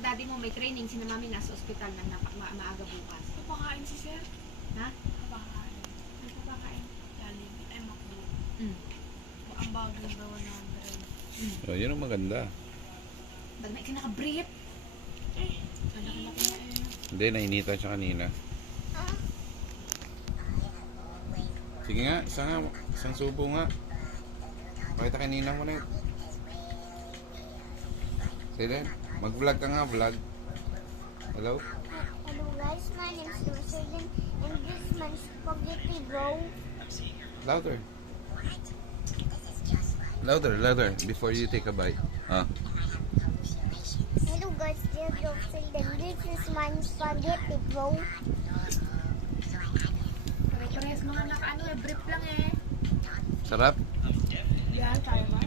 daddy mo may training, si mami nasa ospital na maaga bukas. Papakain si sir. Ha? Papakain. Ano pa kakain? Jollibee. Ay, McDo. Mm. Ang bagong daw 100. Oh, yun ang maganda. Ba't may kinaka-brief? Ang laki-laki na yun. Hindi, nainitan siya kanina. Sige nga, isang subo nga. Pakita kanina mo na yun. Sige, mag-vlog ka nga, vlog. Hello? Hello guys, my name is Rosalyn and this is my spaghetti bro. Louder. Louder, before you take a bite. Ah. Hello guys, this is Rosalyn. This is my spaghetti bro. Pare-parehas mga brief lang eh. Sarap? Yan, tayo ba?